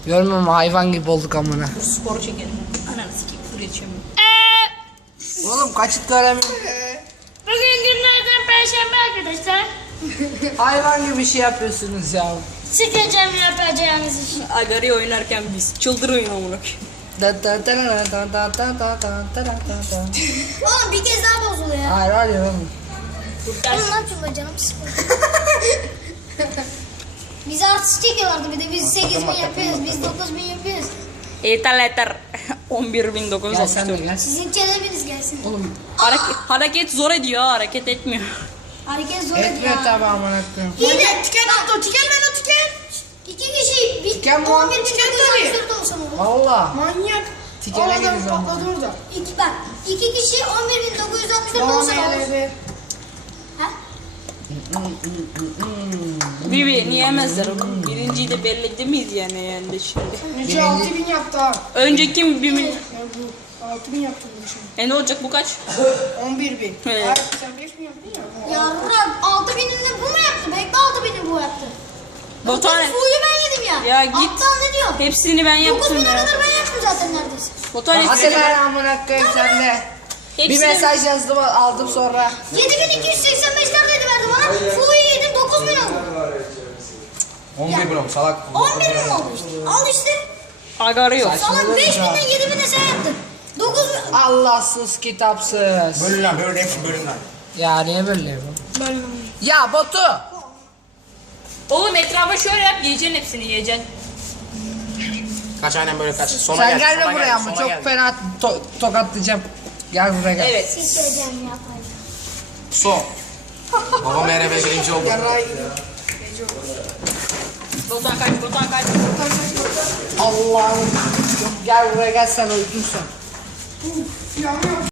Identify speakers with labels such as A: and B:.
A: Görmüyorum hayvan gibi olduk amına.
B: Spor çekelim. Ananı sikeyim. Dur yetişemiyorum.
A: Oğlum kaçıt göremiyorum.
C: Bugün günlerden perşembe arkadaşlar.
A: Hayvan gibi bir şey yapıyorsunuz ya.
C: Sikeceğim yapacağınız işi.
B: Agari oynarken biz. Çıldır oyun amına.
C: Oğlum bir kez daha bozuluyor ya.
A: Hayır hayır oğlum.
B: Dur
C: Oğlum
B: ters.
C: ne yapayım canım sıkıldı. Bizi artist çekiyorlardı bir de biz 8.000 yapıyoruz, biz 9.000 yapıyoruz.
B: Yeter.
A: Gel sen de
B: 11.994.
A: gel.
C: Sizin kelebiniz gelsin.
A: Oğlum
B: Hareket zor ediyor, hareket etmiyor.
C: Hareket zor ediyor.
A: etmiyor tabi amına koyayım.
C: İyi de tüken attı o tüken ben o tüken. İki kişi bir
A: Tüken mi?
C: 11 tüken tabii. Olsun oğlum.
A: Valla.
D: Manyak.
A: Tikene gireceğim.
D: Patladı orada.
C: Bak iki kişi 11.964 olsun olur. Ha?
B: Bibi niye yemezler oğlum? Birinciyi de belli miyiz yani şimdi.
D: Nece 6000 yaptı ha.
B: Önce kim bir mi?
D: Ya bu 6000 yaptı bu şimdi.
B: Ne olacak bu kaç?
D: 11000.
B: Evet.
D: Hayır sen 5000 yaptın ya.
C: Ya Murat 6.000'ini bu mu yaptı? Bekle 6.0'ini bu yaptı.
B: Batuhan
C: Fuyu ben yedim ya.
B: Ya git.
C: Aptal ne diyor?
B: hepsini ben
C: 9.000'e
B: yaptım ya.
C: kadar ben yaptım zaten neredeyse.
B: Batuhan
A: Hadi
B: hepsini
A: lan amına koyayım sen de. Bir
B: hepsini-
A: mesaj yazdım aldım sonra.
C: 7.285 neredeydi verdi bana? Fuyu yedim 9.000 oldu.
E: 11 bro salak.
C: 11.000 oldu işte. Al işte.
B: Agarı yok.
C: Salak 5.000'den 7.000'e sen yaptın. 9.000.
A: Allahsız kitapsız.
E: Bölün lan bölün hepsi bölün lan.
A: Ya niye böyle bu? Ya Batu.
B: Oğlum etrafa şöyle yap, yiyeceksin hepsini yiyeceksin.
E: Kaç aynen böyle kaç. Sona
A: Sen
E: gel.
A: gelme
E: sona
A: buraya
E: gel,
A: ama
E: sona
A: çok
E: gel.
A: fena tokatlayacağım. Gel buraya gel.
B: Evet.
C: Sikeceğim yapayım.
E: Son. Babam ERB birinci oldu.
B: Batuhan kaç, Batuhan kaç.
A: Allah'ım. Gel buraya gel sen öldün sen.
D: Yanıyor.